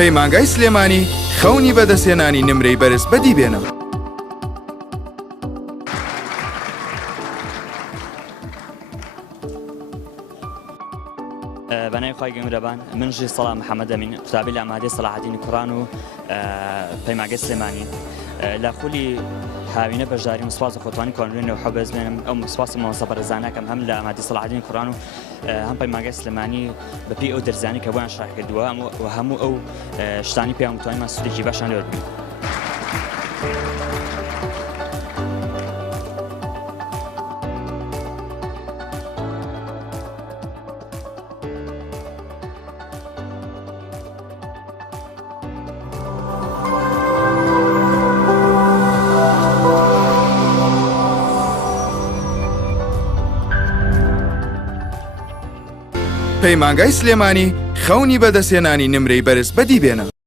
پەیمانگای سلێمانی خەونی بەدەستێنانی نمرەی بەرز بەدی بێنە. بەنای خۆی گەورەبان من ژی سەڵام محەممەد ئەمین قوتابی لە ئامادەی سەلاحەدینی کوڕان و پەیمانگای سلێمانی لە خولی هاوینە بەشداری مسواز خۆتوانی کۆنرێنەوە حەبەز بێنم ئەو مسواسی مامۆستا بەرزانەکەم هەم لە ئامادەی سەلاحەدینی کوڕان و هەم پەیمانگای سلێمانی بەپێی ئەو دەرزانی کە بۆیان شەرح کردووە و هەموو ئەو شتانی پێیان متوانیمان سوودێکی باشیان لێ وەربگرین. پەیمانگای سلێمانی خەونی بەدەستێنانی نمرەی بەرز بەدی بێنە.